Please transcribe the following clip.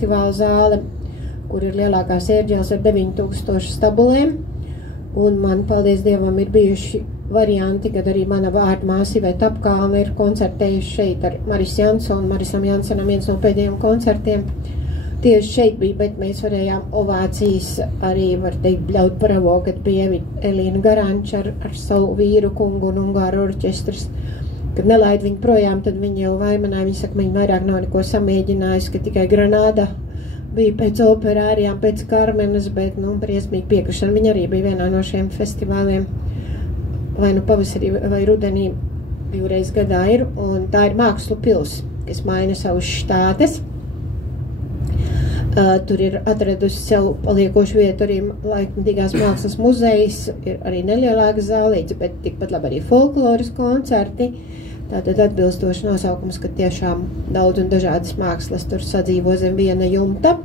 festivāla zāle, kur ir lielākās ērģeles ar 9000 stabulēm. Un man, paldies Dievam, ir bijuši varianti, kad arī mana vārdmāsa Iveta Apkalne ir koncertējuši šeit ar Marisu Jansonu. Marisam Jansonam viens no pēdējiem koncertiem tieši šeit bija, bet mēs varējām ovācijas arī, var teikt, bļaut bravo, kad bija Elīna Garanča ar savu vīru kungu un Ungāru orķestrs. Kad nelaid viņu projām, tad viņi jau vaimanāja, viņi saka, viņi vairāk nav neko samēģinājis, ka tikai Granāda bija pēc operārijām, pēc Karmenas, bet, briesmīgi piekrišana. Viņa arī bija vienā no šiem festivāliem, vai pavasarī vai rudenī, 2 reizes gadā ir, un tā ir Mākslu pils, kas maina savus štātes. Tur ir atradusi sev paliekošu vietu arī laikmatīgās mākslas muzejs, ir arī nelielākas zālītes, bet tikpat labi arī folkloras koncerti. Tātad atbilstoši nosaukums, ka tiešām daudz un dažādas mākslas tur sadzīvo zem viena jumta.